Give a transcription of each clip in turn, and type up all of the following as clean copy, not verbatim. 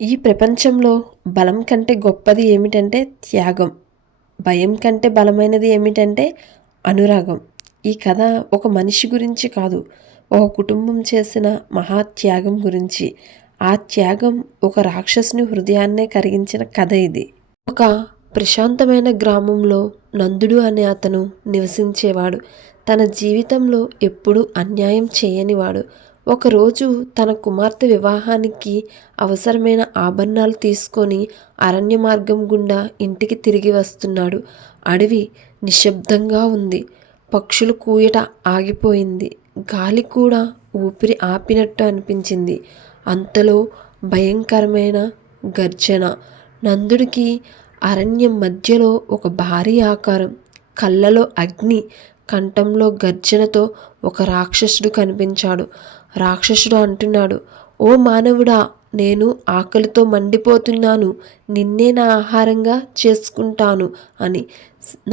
ఈ ప్రపంచంలో బలం కంటే గొప్పది ఏమిటంటే త్యాగం. భయం కంటే బలమైనది ఏమిటంటే అనురాగం. ఈ కథ ఒక మనిషి గురించి కాదు, ఒక కుటుంబం చేసిన మహాత్యాగం గురించి. ఆ త్యాగం ఒక రాక్షసుని హృదయాన్నే కరిగించిన కథ ఇది. ఒక ప్రశాంతమైన గ్రామంలో నందుడు అనే అతను నివసించేవాడు. తన జీవితంలో ఎప్పుడూ అన్యాయం చేయనివాడు. ఒకరోజు తన కుమార్తె వివాహానికి అవసరమైన ఆభరణాలు తీసుకొని అరణ్య మార్గం గుండా ఇంటికి తిరిగి వస్తున్నాడు. అడవి నిశ్శబ్దంగా ఉంది. పక్షుల కూయట ఆగిపోయింది. గాలి కూడా ఊపిరి ఆపినట్టు అనిపించింది. అంతలో భయంకరమైన గర్జన. నందుడికి అరణ్యం మధ్యలో ఒక భారీ ఆకారం, కళ్ళలో అగ్ని, కంఠంలో గర్జనతో ఒక రాక్షసుడు కనిపించాడు. రాక్షసుడు అంటున్నాడు, ఓ మానవుడా, నేను ఆకలితో మండిపోతున్నాను, నిన్నే నా ఆహారంగా చేసుకుంటాను అని.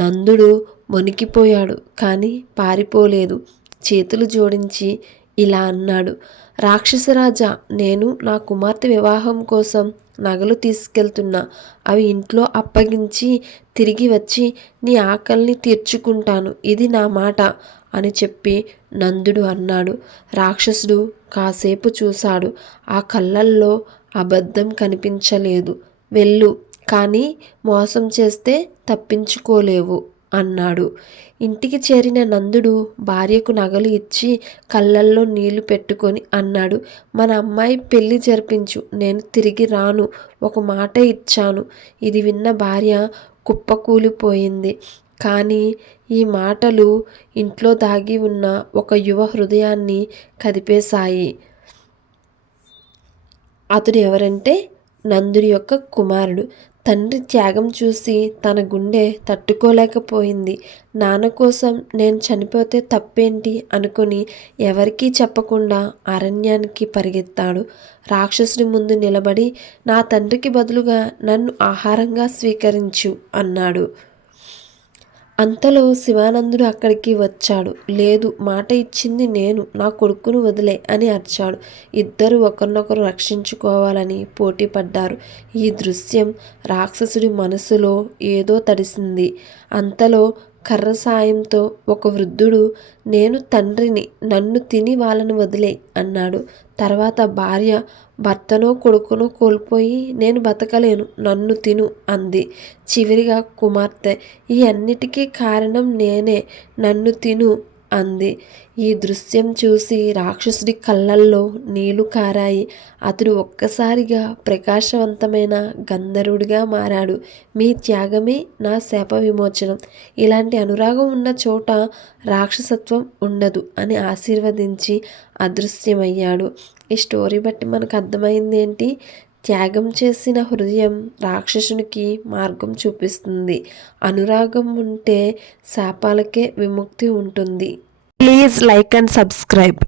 నందుడు వణికిపోయాడు, కానీ పారిపోలేదు. చేతులు జోడించి ఇలా అన్నాడు, రాక్షసరాజా, నేను నా కుమార్తె వివాహం కోసం నగలు తీసుకెళ్తున్నా. అవి ఇంట్లో అప్పగించి తిరిగి వచ్చి నీ ఆకలిని తీర్చుకుంటాను, ఇది నా మాట అని చెప్పి నందుడు అన్నాడు. రాక్షసుడు కాసేపు చూశాడు. ఆ కళ్ళల్లో అబద్ధం కనిపించలేదు. వెళ్ళు, కానీ మోసం చేస్తే తప్పించుకోలేవు అన్నాడు. ఇంటికి చేరిన నందుడు భార్యకు నగలు ఇచ్చి కళ్ళల్లో నీళ్లు పెట్టుకొని అన్నాడు, మన అమ్మాయి పెళ్లి జరిపించు, నేను తిరిగి రాను, ఒక మాట ఇచ్చాను. ఇది విన్న భార్య కుప్పకూలిపోయింది. కానీ ఈ మాటలు ఇంట్లో దాగి ఉన్న ఒక యువ హృదయాన్ని కదిపేశాయి. అతడు ఎవరంటే నందుడి యొక్క కుమారుడు. తండ్రి త్యాగం చూసి తన గుండె తట్టుకోలేకపోయింది. నాన్న కోసం నేను చనిపోతే తప్పేంటి అనుకుని ఎవరికీ చెప్పకుండా అరణ్యానికి పరిగెత్తాడు. రాక్షసుడి ముందు నిలబడి, నా తండ్రికి బదులుగా నన్ను ఆహారంగా స్వీకరించు అన్నాడు. అంతలో శివానందుడు అక్కడికి వచ్చాడు. లేదు, మాట ఇచ్చింది నేను, నా కొడుకును వదిలే అని అరిచాడు. ఇద్దరు ఒకరినొకరు రక్షించుకోవాలని పోటీ పడ్డారు. ఈ దృశ్యం రాక్షసుడి మనసులో ఏదో తడిసింది. అంతలో కర్ర సాయంతో ఒక వృద్ధుడు, నేను తండ్రిని, నన్ను తిని వాళ్ళను వదిలే అన్నాడు. తర్వాత భార్య, భర్తనో కొడుకునో కోల్పోయి నేను బతకలేను, నన్ను తిను అంది. చివరిగా కుమార్తె, ఈ అన్నిటికీ కారణం నేనే, నన్ను తిను అంది. ఈ దృశ్యం చూసి రాక్షసుడి కళ్ళల్లో నీళ్లు కారాయి. అతడు ఒక్కసారిగా ప్రకాశవంతమైన గంధర్వుడిగా మారాడు. మీ త్యాగమే నా శాప విమోచనం. ఇలాంటి అనురాగం ఉన్న చోట రాక్షసత్వం ఉండదు అని ఆశీర్వదించి అదృశ్యమయ్యాడు. ఈ స్టోరీ బట్టి మనకు అర్థమైంది ఏంటి? త్యాగం చేసిన హృదయం రాక్షసునికి మార్గం చూపిస్తుంది. అనురాగం ఉంటే శాపాలకే విముక్తి ఉంటుంది. Please like and subscribe.